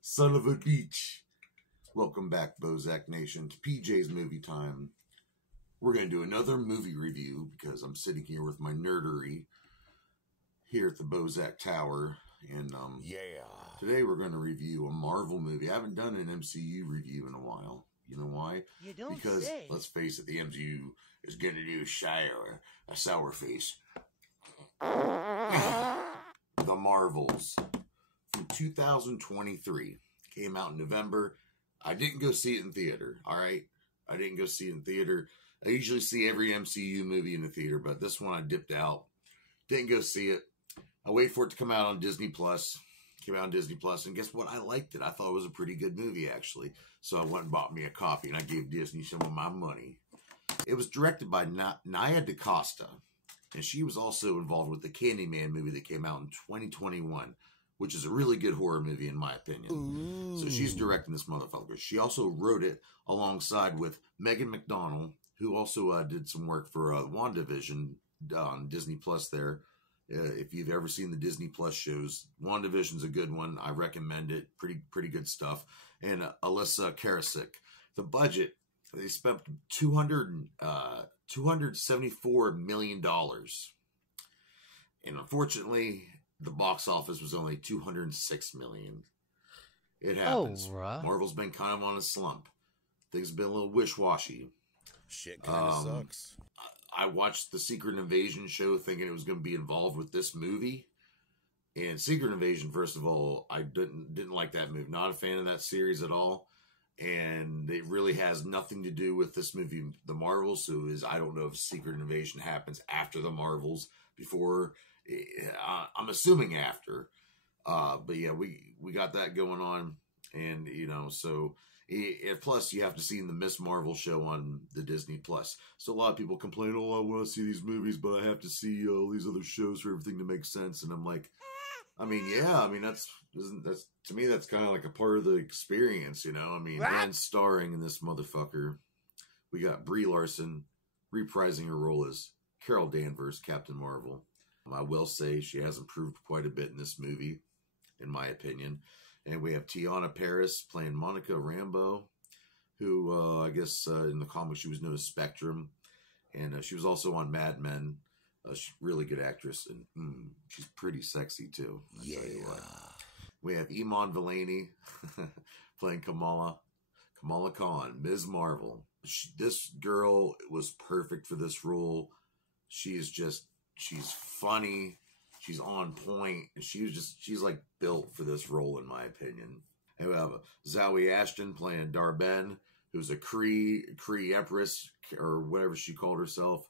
Son of a beach. Welcome back, Bozak Nation, to PJ's Movie Time. We're going to do another movie review because I'm sitting here with my nerdery here at the Bozak Tower. And today we're going to review a Marvel movie. I haven't done an MCU review in a while. You know why? You don't because, say. Let's face it, the MCU is going to do a sour face. The Marvels from 2023 came out in November. I didn't go see it in theater, all right? I didn't go see it in theater. I usually see every MCU movie in the theater, but this one I dipped out. Didn't go see it. I waited for it to come out on Disney Plus. Came out on Disney Plus, and guess what? I liked it. I thought it was a pretty good movie, actually. So I went and bought me a copy, and I gave Disney some of my money. It was directed by Nia DaCosta, and she was also involved with the Candyman movie that came out in 2021, which is a really good horror movie in my opinion. Ooh. So she's directing this motherfucker. She also wrote it alongside with Megan McDonnell, who also did some work for WandaVision on Disney Plus there. If you've ever seen the Disney Plus shows, WandaVision's a good one. I recommend it. Pretty good stuff. And Alyssa Karasik. The budget, they spent $274 million. And unfortunately, the box office was only $206 million. It happens. Marvel's been kind of on a slump. Things have been a little wish-washy. Shit kind of sucks. I watched the Secret Invasion show thinking it was going to be involved with this movie. And Secret Invasion, first of all, I didn't like that movie. Not a fan of that series at all. And it really has nothing to do with this movie, The Marvels. So I don't know if Secret Invasion happens after The Marvels, before. I'm assuming after. But yeah, we got that going on. And, so... Plus, you have to see the Miss Marvel show on the Disney Plus. So a lot of people complain, "Oh, I want to see these movies, but I have to see all these other shows for everything to make sense." And I'm like, that's to me that's kind of like a part of the experience, And starring in this motherfucker, we got Brie Larson reprising her role as Carol Danvers, Captain Marvel. I will say she has improved quite a bit in this movie, in my opinion. And we have Tiana Paris playing Monica Rambeau, who I guess in the comics she was known as Spectrum. And she was also on Mad Men. She's a really good actress. And she's pretty sexy, too. Yeah. We have Iman Vellani playing Kamala Khan, Ms. Marvel. This girl was perfect for this role. She's funny. She's on point. She's like built for this role, in my opinion. And we have Zawe Ashton playing Dar-Benn, who's a Kree Empress, or whatever she called herself.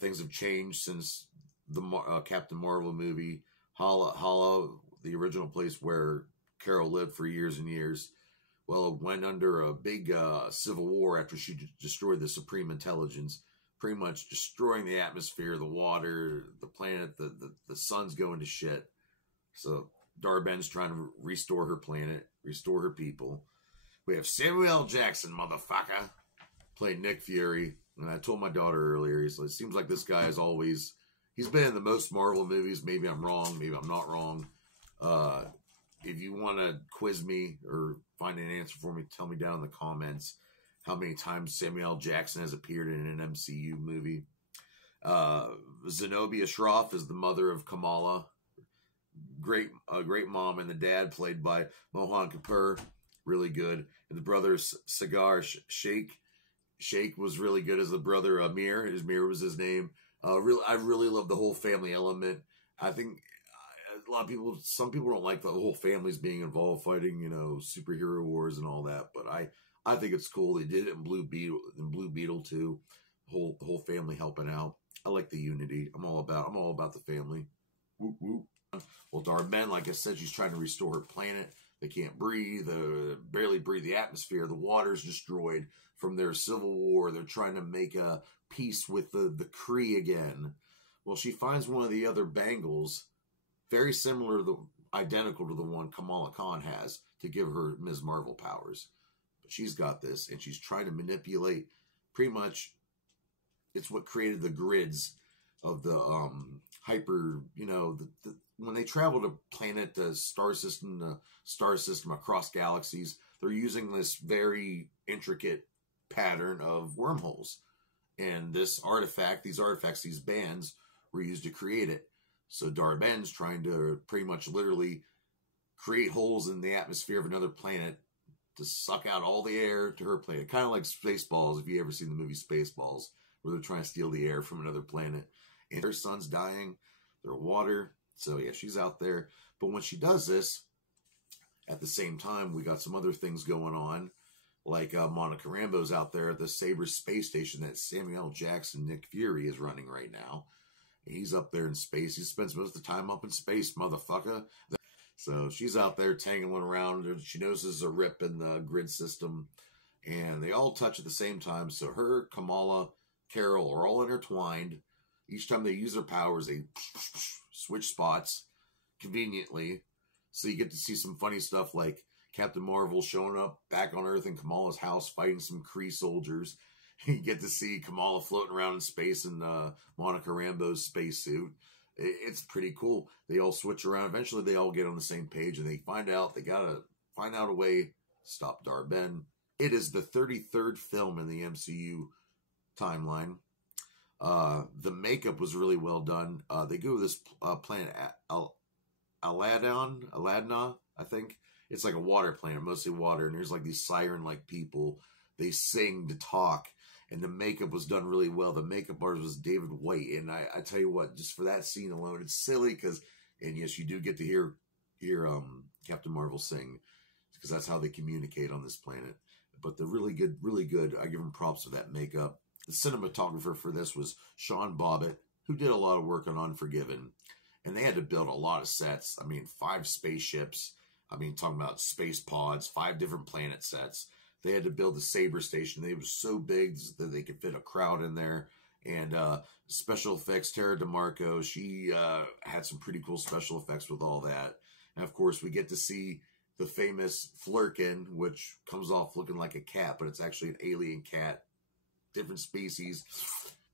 Things have changed since the Captain Marvel movie. Hala, the original place where Carol lived for years and years, well, it went under a big civil war after she destroyed the Supreme Intelligence, pretty much destroying the atmosphere, the water, the planet, the sun's going to shit. So Dar-Benn's trying to restore her planet, restore her people. We have Samuel L. Jackson, motherfucker, playing Nick Fury. And I told my daughter earlier, it seems like this guy he's been in the most Marvel movies. Maybe I'm wrong, maybe I'm not wrong. If you want to quiz me or find an answer for me, tell me down in the comments how many times Samuel L. Jackson has appeared in an MCU movie. Zenobia Shroff is the mother of Kamala. Great mom, and the dad played by Mohan Kapoor, really good. And the brother Sagar Sheikh was really good as the brother Amir. Amir was his name. I really love the whole family element. I think some people don't like the whole families being involved fighting, superhero wars and all that. But I think it's cool. They did it in Blue Beetle too. The whole family helping out. I like the unity. I'm all about the family. Whoop, whoop. Well, Dar-Benn, like I said, she's trying to restore her planet. They can't breathe, barely breathe the atmosphere. The water's destroyed from their civil war. They're trying to make a peace with the Kree again. Well, she finds one of the other bangles, very similar identical to the one Kamala Khan has, to give her Ms. Marvel powers. But she's got this, and she's trying to manipulate. Pretty much, it's what created the grids of the hyper, when they travel to planet to star system across galaxies, they're using this very intricate pattern of wormholes. And these artifacts, these bands were used to create it. So Darben's trying to pretty much literally create holes in the atmosphere of another planet to suck out all the air to her planet. Kind of like Spaceballs, if you ever seen the movie Spaceballs, where they're trying to steal the air from another planet. And her son's dying, their water. So yeah, she's out there. But when she does this, at the same time, we got some other things going on. Like Monica Rambeau's out there at the Sabre space station that Samuel L. Jackson, Nick Fury, is running right now. He's up there in space. He spends most of the time up in space, motherfucker. So she's out there tangling around. She notices a rip in the grid system. And they all touch at the same time. So her, Kamala, Carol are all intertwined. Each time they use their powers, they switch spots conveniently. So you get to see some funny stuff like Captain Marvel showing up back on Earth in Kamala's house fighting some Kree soldiers. You get to see Kamala floating around in space in Monica Rambeau's spacesuit. It's pretty cool. They all switch around. Eventually, they all get on the same page, and they gotta find out a way to stop Darben. It is the 33rd film in the MCU timeline. The makeup was really well done. They go to this planet Aladna, I think. It's like a water planet, mostly water, and there's like these siren-like people. They sing to talk, and the makeup was done really well. The makeup artist was David White, and I tell you what, just for that scene alone, it's silly and yes, you do get to hear Captain Marvel sing, because that's how they communicate on this planet. But they're really good, really good. I give them props for that makeup. The cinematographer for this was Sean Bobbitt, who did a lot of work on Unforgiven, and they had to build a lot of sets. I mean, 5 spaceships. I mean, talking about space pods, 5 different planet sets. They had to build the Sabre station. They were so big that they could fit a crowd in there. And special effects, Tara DeMarco, she had some pretty cool special effects with all that. And, of course, we get to see the famous Flurkin, which comes off looking like a cat, but it's actually an alien cat. Different species.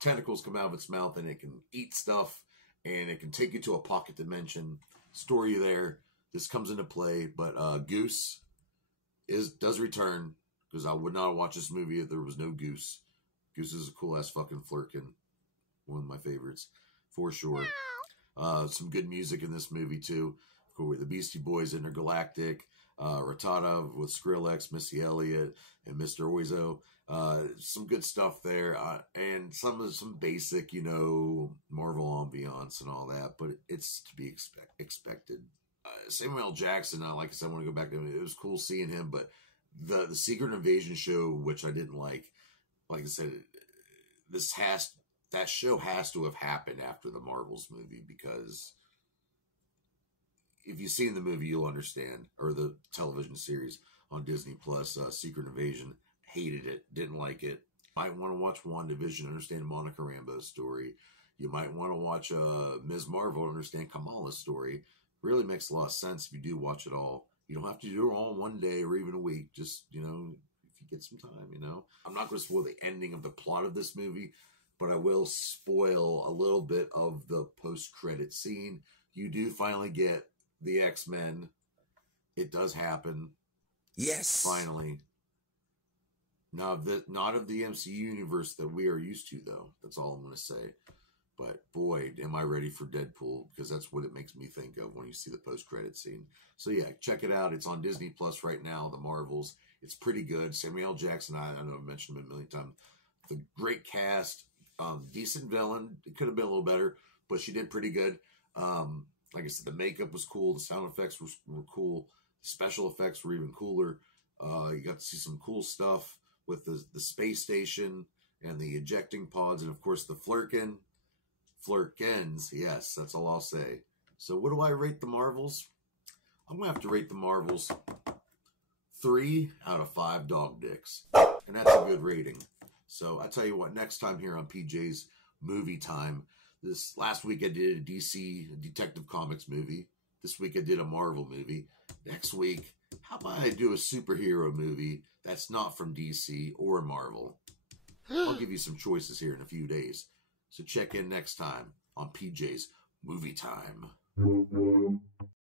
Tentacles come out of its mouth, and it can eat stuff, and it can take you to a pocket dimension. Story there. This comes into play, but Goose does return, because I would not watch this movie if there was no Goose. Goose is a cool-ass fucking Flurkin. One of my favorites, for sure. Some good music in this movie, too. Of course, the Beastie Boys, Intergalactic, Rattata with Skrillex, Missy Elliott, and Mr. Oizo. Some good stuff there, and some basic, Marvel ambiance and all that, but it's to be expected. Samuel L. Jackson, like I said, I want to go back to him. It was cool seeing him, but the Secret Invasion show, which I didn't like I said, that show has to have happened after the Marvels movie, because if you've seen the movie, you'll understand, or the television series on Disney Plus, Secret Invasion. Hated it, didn't like it. Might want to watch WandaVision, understand Monica Rambeau's story. You might want to watch Ms. Marvel to understand Kamala's story. Really makes a lot of sense if you do watch it all. You don't have to do it all in one day or even a week. Just, if you get some time, I'm not going to spoil the ending of the plot of this movie, but I will spoil a little bit of the post-credit scene. You do finally get the X-Men. It does happen. Yes. Finally. Not of the MCU universe that we are used to, though. That's all I'm going to say. But boy, am I ready for Deadpool, because that's what it makes me think of when you see the post-credit scene. So yeah, check it out. It's on Disney Plus right now, The Marvels. It's pretty good. Samuel L. Jackson, I know I've mentioned him a million times. The great cast, decent villain. It could have been a little better, but she did pretty good. Like I said, the makeup was cool. The sound effects were cool. The special effects were even cooler. You got to see some cool stuff with the space station and the ejecting pods, and of course the Flurkins. Yes, that's all I'll say. So what do I rate the Marvels? I'm going to have to rate the Marvels 3 out of 5 dog dicks. And that's a good rating. So I tell you what, next time here on PJ's Movie Time, this last week I did a DC Detective Comics movie. This week I did a Marvel movie. Next week, how about I do a superhero movie that's not from DC or Marvel? I'll give you some choices here in a few days. So check in next time on PJ's Movie time.